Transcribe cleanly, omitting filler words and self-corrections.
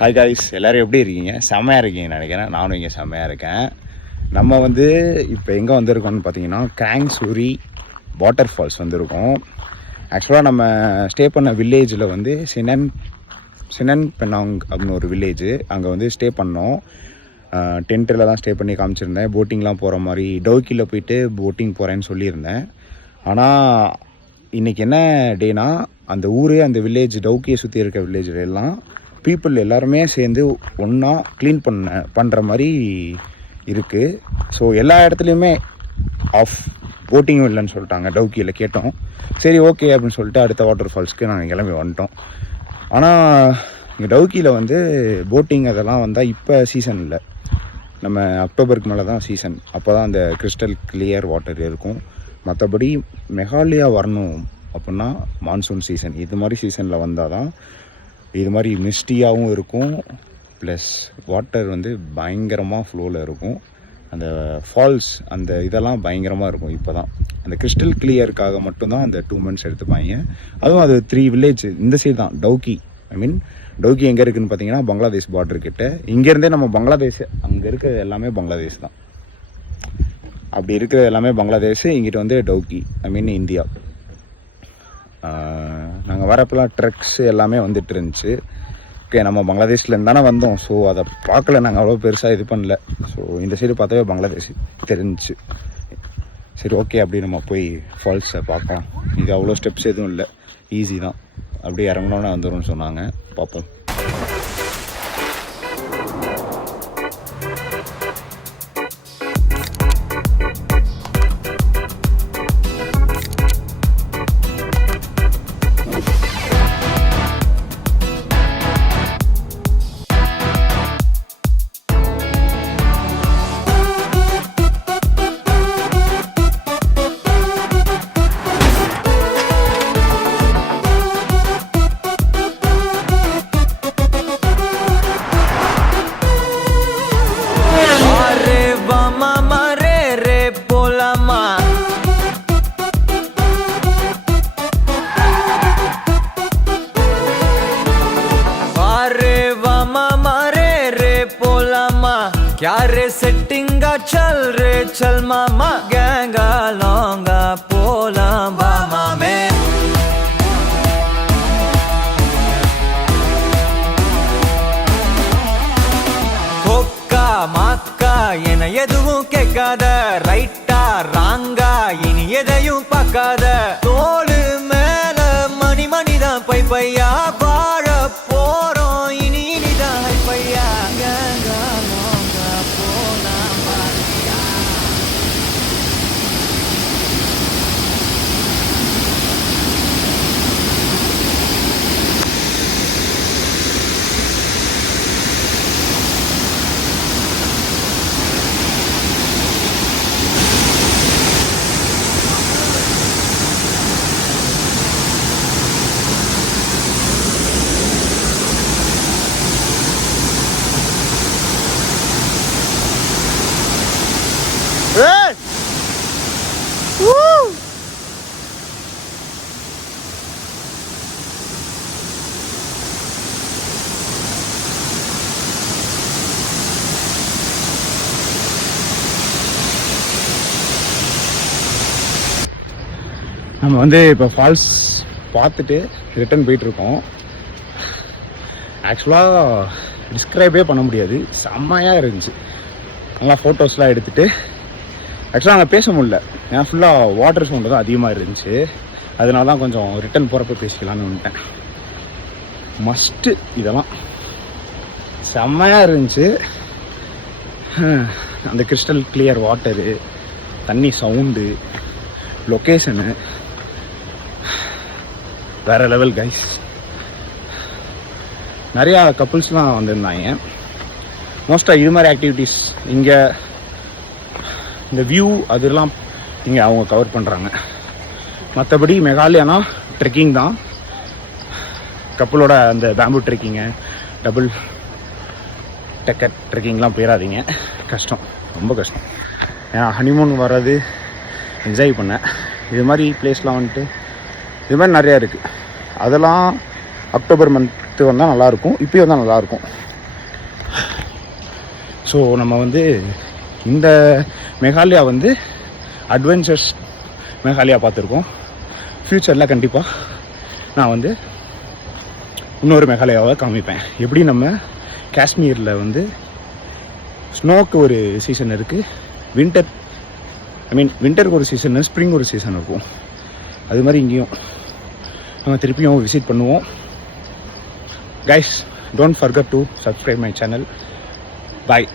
Hi guys, எல்லோரும் எப்படி இருக்கீங்க? செம்மையாக இருக்கீங்கன்னு நினைக்கிறேன். நானும் இங்கே செம்மையாக இருக்கேன். நம்ம இப்போ எங்கே வந்திருக்கோம்னு பார்த்தீங்கன்னா கிராங்சூரி வாட்டர் ஃபால்ஸ் வந்திருக்கோம். ஆக்சுவலாக நம்ம ஸ்டே பண்ண வில்லேஜில் சினன் பெனாங் அப்படின்னு ஒரு வில்லேஜு. அங்கே ஸ்டே பண்ணோம். டென்ட்டில் தான் ஸ்டே பண்ணி காமிச்சிருந்தேன். போட்டிங்லாம் போகிற மாதிரி டவுக்கியில் போயிட்டு போட்டிங் போகிறேன்னு சொல்லியிருந்தேன். ஆனால் இன்றைக்கி என்ன டேனா, அந்த ஊரே அந்த வில்லேஜ் டவுக்கியை சுற்றி இருக்க வில்லேஜில் எல்லாம் பீப்புள் எல்லாருமே சேர்ந்து ஒன்றா க்ளீன் பண்ணுற மாதிரி இருக்குது. ஸோ எல்லா இடத்துலையுமே ஆஃப் போட்டிங்கும் இல்லைன்னு சொல்லிட்டாங்க. டவுக்கியில் கேட்டோம். சரி ஓகே அப்படின்னு சொல்லிட்டு அடுத்த வாட்டர் ஃபால்ஸ்க்கு நாங்கள் கிளம்பி வந்துட்டோம். ஆனால் இங்கே டவுக்கியில் போட்டிங் அதெல்லாம் வந்தால் இப்போ சீசன் இல்லை. நம்ம அக்டோபருக்கு மேலே தான் சீசன். அப்போ தான் அந்த கிறிஸ்டல் கிளியர் வாட்டர் இருக்கும். மற்றபடி மெகாலயா வரணும் அப்படின்னா மான்சூன் சீசன். இது மாதிரி சீசனில் வந்தால் தான் இது மாதிரி மிஸ்டியாகவும் இருக்கும். ப்ளஸ் வாட்டர் பயங்கரமாக ஃப்ளோவில் இருக்கும். அந்த ஃபால்ஸ் அந்த இதெல்லாம் பயங்கரமாக இருக்கும். இப்போ தான் அந்த கிறிஸ்டல் கிளியருக்காக மட்டும்தான் அந்த 2 months எடுத்துப்பாங்க. அதுவும் அது 3 வில்லேஜ் இந்த சைடு தான். டவுக்கி எங்கே இருக்குதுன்னு பார்த்தீங்கன்னா பங்களாதேஷ் பார்டர்கிட்ட. இங்கேருந்தே நம்ம பங்களாதேஷ், அங்கே இருக்கிறது எல்லாமே பங்களாதேஷ் தான். அப்படி இருக்கிறது எல்லாமே பங்களாதேஷ். இங்கிட்ட டவுக்கி இந்தியா. நாங்கள் வரப்பெல்லாம் ட்ரக்ஸ் எல்லாமே வந்துட்டு இருந்துச்சு. ஓகே, நம்ம பங்களாதேஷ்லேருந்து தானே வந்தோம். ஸோ அதை பார்க்கல, நாங்கள் அவ்வளோ பெருசாக இது பண்ணல. ஸோ இந்த சைடு பார்த்தாவே பங்களாதேஷ் தெரிஞ்சிச்சு. சரி ஓகே, அப்படி நம்ம போய் ஃபால்ஸை பார்க்கலாம். இது அவ்வளோ ஸ்டெப்ஸ் எதுவும் இல்லை, ஈஸி தான். அப்படியே இறங்கினோன்னே வந்துடும்னு சொன்னாங்க. பார்ப்போம். क्या रे सेटिंगा चल रे चल मामा गैंगा लौंगा पोला मामा में कोक्का माक्का एन एदुवुम केक्काद राइटा रांगा इनी एदैयुम पाक्काद तोलु मेल मणि मणिदा पै पैया वाழ போறோம் இனி இனிதான் ஹைப்பையா गैंगा நம்ம இப்போ ஃபால்ஸ் பார்த்துட்டு ரிட்டர்ன் போயிட்டுருக்கோம். ஆக்சுவலாக டிஸ்கிரைபே பண்ண முடியாது, செம்மையாக இருந்துச்சு. நல்லா ஃபோட்டோஸ்லாம் எடுத்துகிட்டு ஆக்சுவலாக நாங்கள் பேச முடியல, ஏன்னா ஃபுல்லாக வாட்டர் சவுண்டு தான் அதிகமாக இருந்துச்சு. அதனால தான் கொஞ்சம் ரிட்டர்ன் போகிறப்ப பேசிக்கலான்னு வந்துட்டேன். மஸ்ட்டு இதெல்லாம் செம்மையாக இருந்துச்சு. அந்த கிறிஸ்டல் கிளியர் வாட்டரு, தண்ணி சவுண்டு, லொக்கேஷனு வேறு லெவல் கைஸ். நிறையா கப்புள்ஸ்லாம் வந்திருந்தாங்க. மோஸ்ட்டாக இது மாதிரி ஆக்டிவிட்டீஸ் இங்கே இந்த வியூ அதெல்லாம் இங்கே அவங்க கவர் பண்ணுறாங்க. மற்றபடி மெகாலயானா ட்ரெக்கிங் தான். கப்புளோட அந்த பேம்பு ட்ரெக்கிங்கு, டபுள் டெக்கர் ட்ரெக்கிங்லாம் போயிடாதீங்க, கஷ்டம், ரொம்ப கஷ்டம். ஏன்னா ஹனிமூன் வர்றது என்ஜாய் பண்ணேன். இது மாதிரி பிளேஸ்லாம் இது மாதிரி நிறையா இருக்குது. அதெல்லாம் அக்டோபர் மந்த்து வந்தால் நல்லாயிருக்கும். இப்போயும் வந்தால் நல்லாயிருக்கும். ஸோ நம்ம வந்து இந்த மேகாலயா வந்து அட்வென்ச்சர்ஸ் மேகாலயா பார்த்துருக்கோம். ஃப்யூச்சரில் கண்டிப்பாக நான் வந்து இன்னொரு மேகாலயாவை காமிப்பேன். எப்படி நம்ம காஷ்மீரில் வந்து ஸ்னோக்கு ஒரு சீசன் இருக்குது, வின்டருக்கு ஒரு சீசன், ஸ்ப்ரிங் ஒரு சீசன் இருக்கும். அது மாதிரி இங்கேயும் நம்ம திருப்பியும் விசிட் பண்ணுவோம். Guys, don't forget to subscribe my channel. Bye.